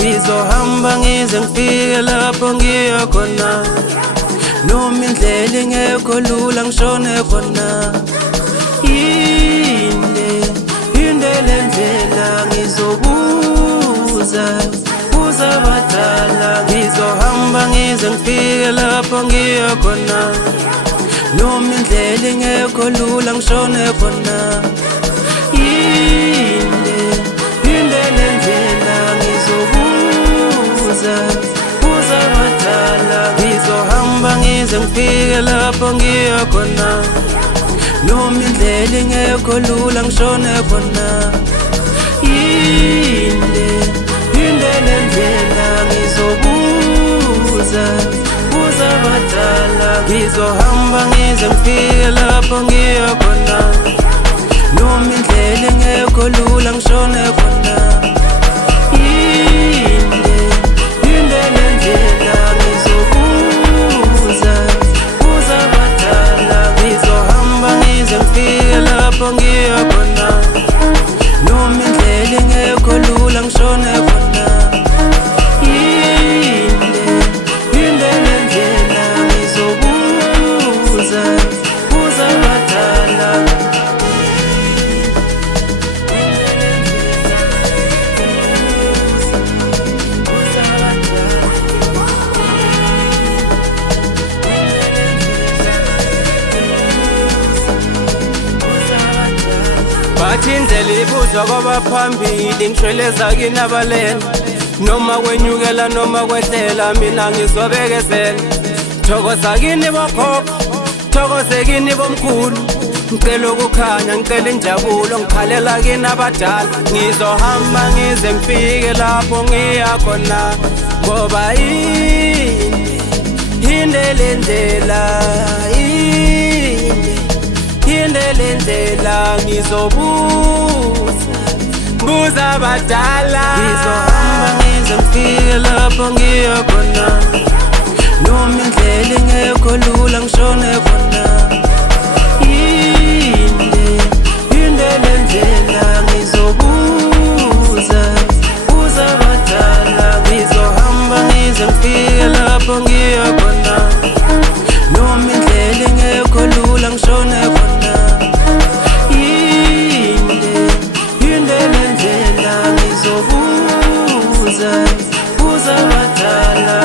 Ngizohamba ngize ngifike lapho ngiya khona, noma indlela ingekho lula ngishone khona. Inde le ndlela ngizobuza abadala. Ngizohamba ngize ngifike lapho ngiya khona, noma indlela ingekho lula ngishone khona. Inde le ndlela ngizobuza abadala. Ngizohamba ngize ngifike lapho ngiya khona, noma indlela ingekho lula ngishone khona. Inde le ndlela ngizobuza abadala. Ngizohamba ngize ngifike lapho ngiya khona, noma indlela ingekho lula ngishone khona. Inde le ndlela ngizobuza abadala. Ngizohamba ngize ngifike lapho ngiya khona, noma indlela ingekho lula ngishone khona. Inde le ndlela ngizobuza abadala. Bathi indlela ibuzwa kwabaphambili, ngishweleza kini abalele. Noma kwenyukela noma kwehlela, mina ngizobekezela. Thokoza kini bokhokho, thokoze kini bomkhulu. Ngicela ukukhanya, ngicela injabulo, ngikhalela kini abadala. Ngizohamba ngize ngifike lapho ngiya khona, ngoba inde le ndlela, inde le ndlela ngizobuza abadala. Ngizohamba ngize ngifike lapho ngiya khona, noma indlela ingekho lula ngishone khona. Inde le ndlela ngizobuza abadala. Ngizohamba ngize ngifike lapho ngiya khona, noma indlela ingekho lula ngishone khona. Inde le ndlela ngizobuza abadala.